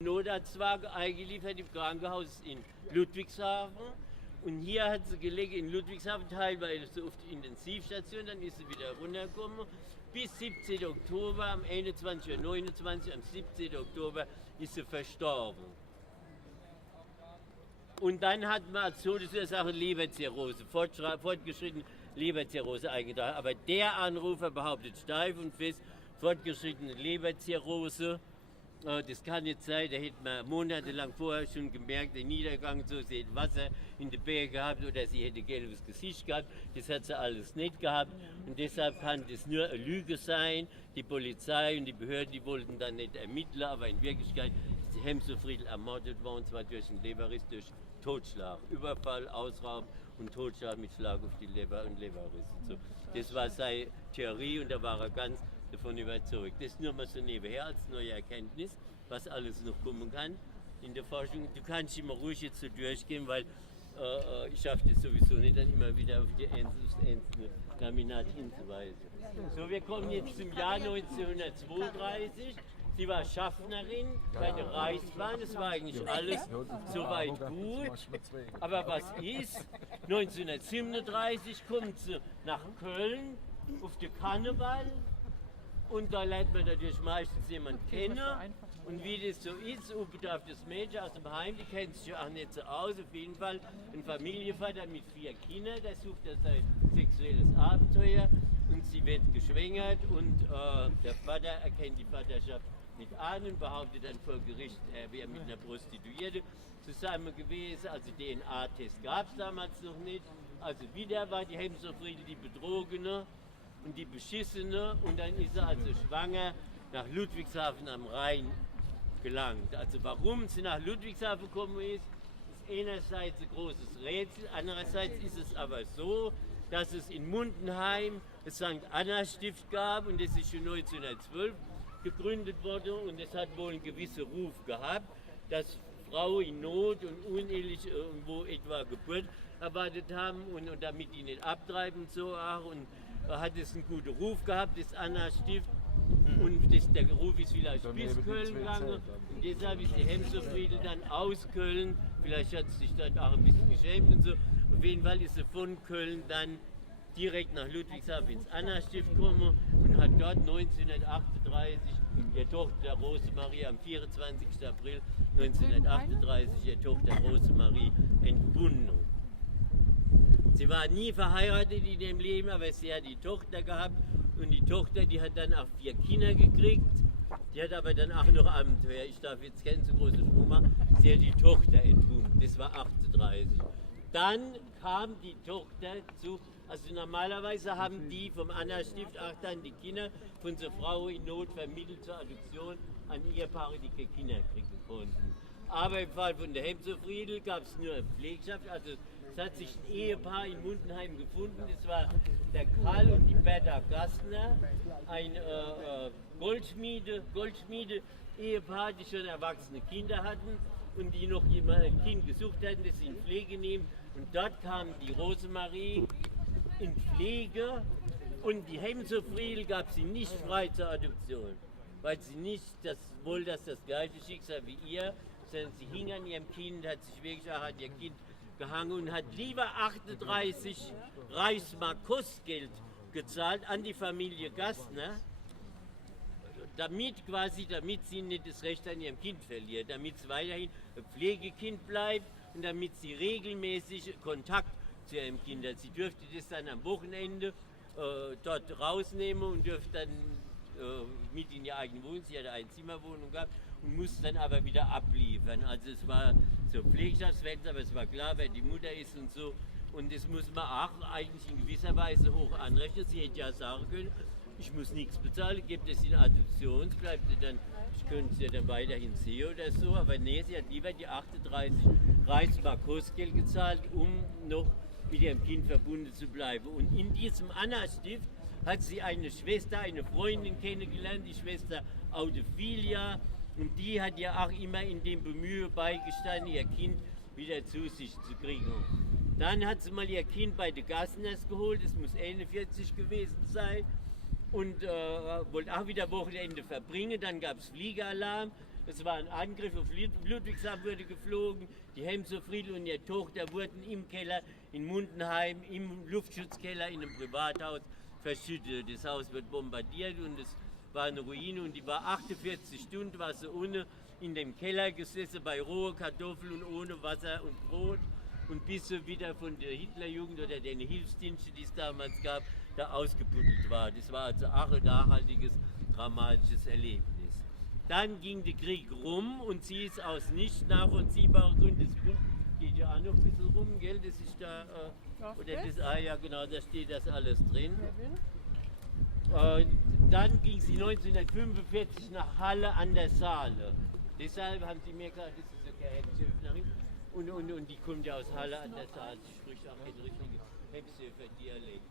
Notarztwagen eingeliefert im Krankenhaus in Ludwigshafen. Und hier hat sie gelegen in Ludwigshafen, teilweise auf die Intensivstation, dann ist sie wieder runtergekommen. Bis 17. Oktober, am 21.29 Uhr, am 17. Oktober ist sie verstorben. Und dann hat man als Todesursache Leberzirrhose, fortgeschrittene Leberzirrhose eingetragen. Aber der Anrufer behauptet steif und fest, fortgeschrittene Leberzirrhose. Das kann nicht sein, da hätte man monatelang vorher schon gemerkt, den Niedergang, so, sie hätte Wasser in den Bär gehabt oder sie hätte gelbes Gesicht gehabt. Das hat sie alles nicht gehabt und deshalb kann das nur eine Lüge sein. Die Polizei und die Behörden, die wollten dann nicht ermitteln, aber in Wirklichkeit ist die Hemse Friedl ermordet worden, zwar durch einen Leberriss, durch Totschlag, Überfall, Ausraub und Totschlag mit Schlag auf die Leber und Leberriss. So. Das war seine Theorie und da war er ganz davon überzeugt. Das ist nur mal so nebenher als neue Erkenntnis, was alles noch kommen kann in der Forschung. Du kannst immer ruhig jetzt so durchgehen, weil ich schaffe das sowieso nicht, dann immer wieder auf die einzelnen Laminate hinzuweisen. So, wir kommen jetzt zum Jahr 1932. Sie war Schaffnerin bei der Reichsbahn, es war eigentlich alles soweit gut. Aber was ist? 1937 kommt sie nach Köln auf den Karneval. Und da lernt man natürlich meistens jemanden kennen. Und wie das so ist, unbedarftes Mädchen aus dem Heim, die kennt sich auch nicht so aus. Auf jeden Fall ein Familienvater mit 4 Kindern, der sucht ja sein sexuelles Abenteuer. Und sie wird geschwängert und der Vater erkennt die Vaterschaft nicht an und behauptet dann vor Gericht, er wäre mit einer Prostituierte zusammen gewesen. Also DNA-Test gab es damals noch nicht. Also wieder war die Hemser Friedl die Betrogene und die Beschissene und dann ist sie also schwanger nach Ludwigshafen am Rhein gelangt. Also warum sie nach Ludwigshafen gekommen ist einerseits ein großes Rätsel, andererseits ist es aber so, dass es in Mundenheim das St. Anna Stift gab und das ist schon 1912 gegründet wurde und es hat wohl einen gewissen Ruf gehabt, dass Frauen in Not und unehelich irgendwo etwa Geburt erwartet haben und damit die nicht abtreiben und so auch und hat es einen guten Ruf gehabt, das Anna Stift und der Ruf ist vielleicht bis Köln gegangen und deshalb ist die Hemser Friedl dann aus Köln, vielleicht hat sie sich dort auch ein bisschen geschämt und so, auf jeden Fall ist sie von Köln dann direkt nach Ludwigshafen ins Anna Stift gekommen und hat dort 1938 ihre Tochter Rosemarie am 24. April 1938 ihre Tochter Rosemarie entbunden. Sie war nie verheiratet in dem Leben, aber sie hat die Tochter gehabt und die Tochter, die hat dann auch 4 Kinder gekriegt. Die hat aber dann auch noch Abenteuer. Ich darf jetzt keinen so großen Sprung machen. Sie hat die Tochter entbunden. Das war 38. Dann kam die Tochter zu, also normalerweise haben die vom Anna-Stift auch dann die Kinder von so Frauen in Not vermittelt zur Adoption an Ehepaare, die keine Kinder kriegen konnten. Aber im Fall von der Hemser Friedl gab es nur eine Pflegschaft, also es hat sich ein Ehepaar in Mundenheim gefunden, das war der Karl und die Bertha Gastner, ein Goldschmiede-Ehepaar, die schon erwachsene Kinder hatten und die noch jemand ein Kind gesucht hatten, das sie in Pflege nehmen. Und dort kam die Rosemarie in Pflege und die Hemser Friedl gab sie nicht frei zur Adoption, weil sie nicht wohl das gleiche Schicksal wie ihr, sondern sie hing an ihrem Kind, hat sich wirklich auch an ihr Kind gehangen und hat lieber 38 Reichsmark Kostgeld gezahlt an die Familie Gastner, damit sie nicht das Recht an ihrem Kind verliert, damit es weiterhin ein Pflegekind bleibt und damit sie regelmäßig Kontakt zu ihrem Kind hat. Sie dürfte das dann am Wochenende dort rausnehmen und dürfte dann mit in ihr eigene Wohnung, sie hatte eine Zimmerwohnung gehabt und musste dann aber wieder abliefern. Also es war so Pflegschaftsverhältnis, aber es war klar, wer die Mutter ist und so. Und das muss man auch eigentlich in gewisser Weise hoch anrechnen. Sie hätte ja sagen können, ich muss nichts bezahlen, gibt es in Adoption, bleibt dann, ich könnte sie ja dann weiterhin sehen oder so, aber nee, sie hat lieber die 38 Reichsmark Kostgeld gezahlt, um noch mit ihrem Kind verbunden zu bleiben. Und in diesem Anna-Stift hat sie eine Schwester, eine Freundin kennengelernt, die Schwester Audephilia, und die hat ja auch immer in dem Bemühen beigestanden, ihr Kind wieder zu sich zu kriegen. Dann hat sie mal ihr Kind bei den Gassners geholt, es muss 41 gewesen sein, und wollte auch wieder Wochenende verbringen. Dann gab es Fliegeralarm, Es war ein Angriff auf Ludwigshafen, wurde geflogen. Die Hemser Friedl und ihre Tochter wurden im Keller in Mundenheim, im Luftschutzkeller in einem Privathaus verschüttet. Das Haus wird bombardiert und es war eine Ruine und die war 48 Stunden, war sie unten in dem Keller gesessen bei rohe Kartoffeln und ohne Wasser und Brot. Und bis sie wieder von der Hitlerjugend oder den Hilfsdiensten, die es damals gab, da ausgebuddelt war. Das war also auch ein nachhaltiges, dramatisches Erlebnis. Dann ging der Krieg rum und sie ist aus nicht nachvollziehbaren Gründen, das Buch geht ja auch noch ein bisschen rum, gell? Das ist da, oder das, ja genau, da steht das alles drin. Dann ging sie 1945 nach Halle an der Saale. Deshalb haben sie mir gesagt, das ist so keine Hemshöfnerin. Und die kommt ja aus Halle an der Saale, sie spricht auch kein richtiges Hemshöfer Dialekt.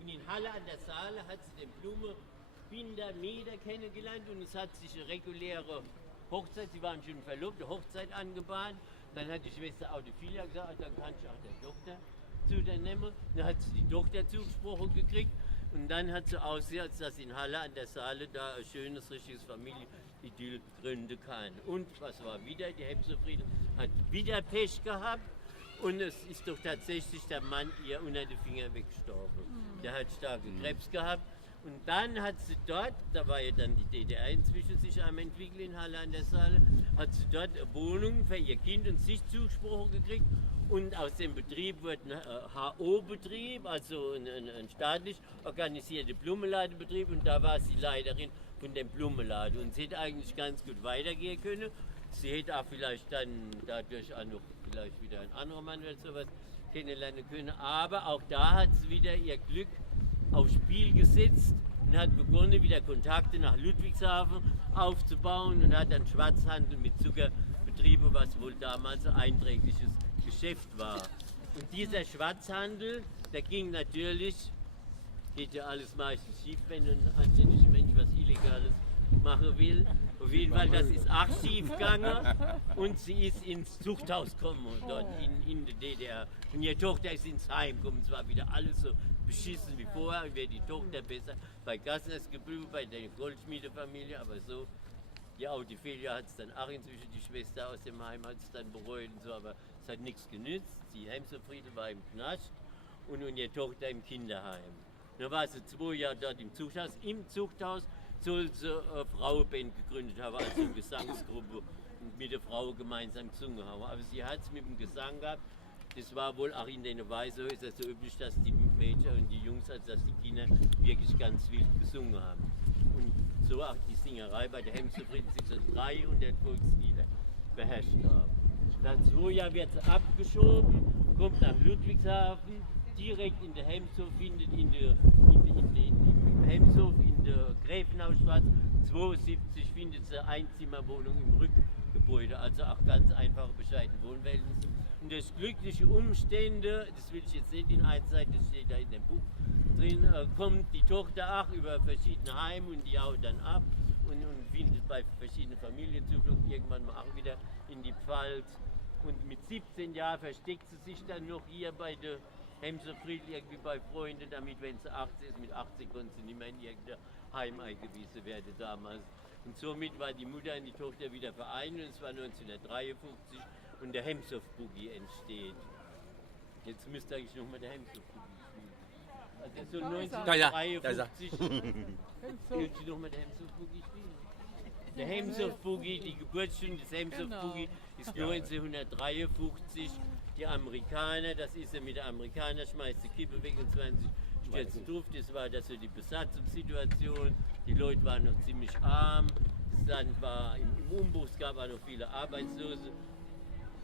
Und in Halle an der Saale hat sie den Blumenbinder Meder kennengelernt und es hat sich eine reguläre Hochzeit, sie waren schon verlobt, eine Hochzeit angebahnt. Dann hat die Schwester Audophilia gesagt, dann kann ich auch der Tochter zu dir nehmen. Dann hat sie die Tochter zugesprochen gekriegt und dann hat sie ausgesehen, dass sie in Halle an der Saale da ein schönes, richtiges Familienidyll gründen kann. Und was war wieder? Die Hemserfriedel hat wieder Pech gehabt. Und es ist doch tatsächlich der Mann ihr unter den Finger weggestorben. Der hat starke Krebs gehabt. Und dann hat sie dort, da war ja dann die DDR inzwischen sich am entwickeln in Halle an der Saale, hat sie dort eine Wohnung für ihr Kind und sich zugesprochen gekriegt. Und aus dem Betrieb wurde ein HO-Betrieb, also ein staatlich organisierter Blumenladenbetrieb. Und da war sie Leiterin von dem Blumenladen. Und sie hätte eigentlich ganz gut weitergehen können. Sie hätte auch vielleicht dann dadurch auch noch vielleicht wieder ein anderer Mann oder sowas kennenlernen können. Aber auch da hat sie wieder ihr Glück aufs Spiel gesetzt und hat begonnen, wieder Kontakte nach Ludwigshafen aufzubauen und hat dann Schwarzhandel mit Zucker betrieben, was wohl damals ein einträgliches Geschäft war. Und dieser Schwarzhandel, der ging natürlich, geht ja alles meistens schief, wenn ein anständiger Mensch was Illegales machen will. Auf jeden Fall, das ist auch schief gegangen und sie ist ins Zuchthaus gekommen, dort in der DDR. Und ihre Tochter ist ins Heim gekommen, es war wieder alles so beschissen wie vorher, und wäre die Tochter besser bei Gassners geblieben, bei der Goldschmiedefamilie, aber so, die Audophilia hat es dann auch inzwischen, die Schwester aus dem Heim hat es dann bereut und so, aber es hat nichts genützt. Die Hemserfriedel war im Knast und ihre Tochter im Kinderheim. Dann war sie 2 Jahre dort im Zuchthaus. Im Zuchthaus soll sie eine Frauenband gegründet haben, also eine Gesangsgruppe und mit der Frau gemeinsam gesungen haben. Aber sie hat es mit dem Gesang gehabt. Das war wohl auch in den Waisenhäusern so üblich, dass die Mädchen und die Jungs, also dass die Kinder wirklich ganz wild gesungen haben. Und so auch die Singerei bei der Hemserfriedel sich so 300 Volkslieder beherrscht haben. Nach 2 Jahren wird sie abgeschoben, kommt nach Ludwigshafen, direkt in der Hemshof, findet im Hemshof in der Gräfenhausstraße 72 findet sie Einzimmerwohnung im Rückgebäude, also auch ganz einfache, bescheidene Wohnverhältnisse. Und durch glückliche Umstände, das will ich jetzt nicht in einer Seite, das steht da in dem Buch drin, kommt die Tochter auch über verschiedene Heime und die haut dann ab und findet bei verschiedenen Familien Zuflucht, irgendwann mal auch wieder in die Pfalz. Und mit 17 Jahren versteckt sie sich dann noch hier bei der Hemserfriedel irgendwie bei Freunden, damit, wenn sie 18 ist, mit 80 konnte sie nicht mehr in irgendein Heim eingewiesen werden damals. Und somit war die Mutter und die Tochter wieder vereint und es war 1953 und der Hemshof-Boogie entsteht. Jetzt müsste eigentlich nochmal der Hemshof-Boogie spielen. Also so 1953 will sie nochmal der Hemshof-Boogie spielen. Der Hemshof-Boogie, die Geburtsstunde des Hemshof-Boogie ist 1953. Die Amerikaner, das ist er mit der Amerikaner, schmeißt die Kippe weg und 20 stürzen drauf. Das war das so die Besatzungssituation. Die Leute waren noch ziemlich arm. Das Land war im Umbruch, es gab auch noch viele Arbeitslose.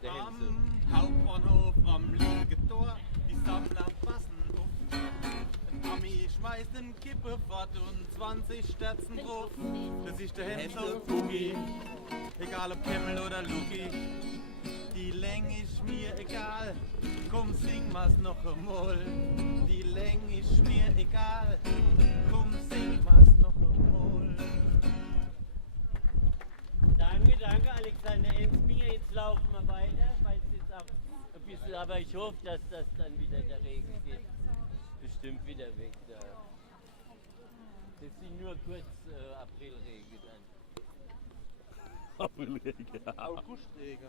Der Am Hauptbahnhof am Liegetor, die Sammler passen auf. Ein Ami schmeißt den Kippe fort und 20 Sterzen drauf. Das ist der Hemshof-Boogie, egal ob Kemmel oder Luki. Die Länge ist mir egal, komm sing mal's noch einmal. Die Länge ist mir egal, komm sing mal's noch einmal. Danke Alexander Ensminger, jetzt laufen wir weiter, weil es jetzt auch ein bisschen, aber ich hoffe, dass das dann wieder der Regen geht. Bestimmt wieder weg da. Das sind nur kurz Aprilregen dann. Aprilregen. Augustreger.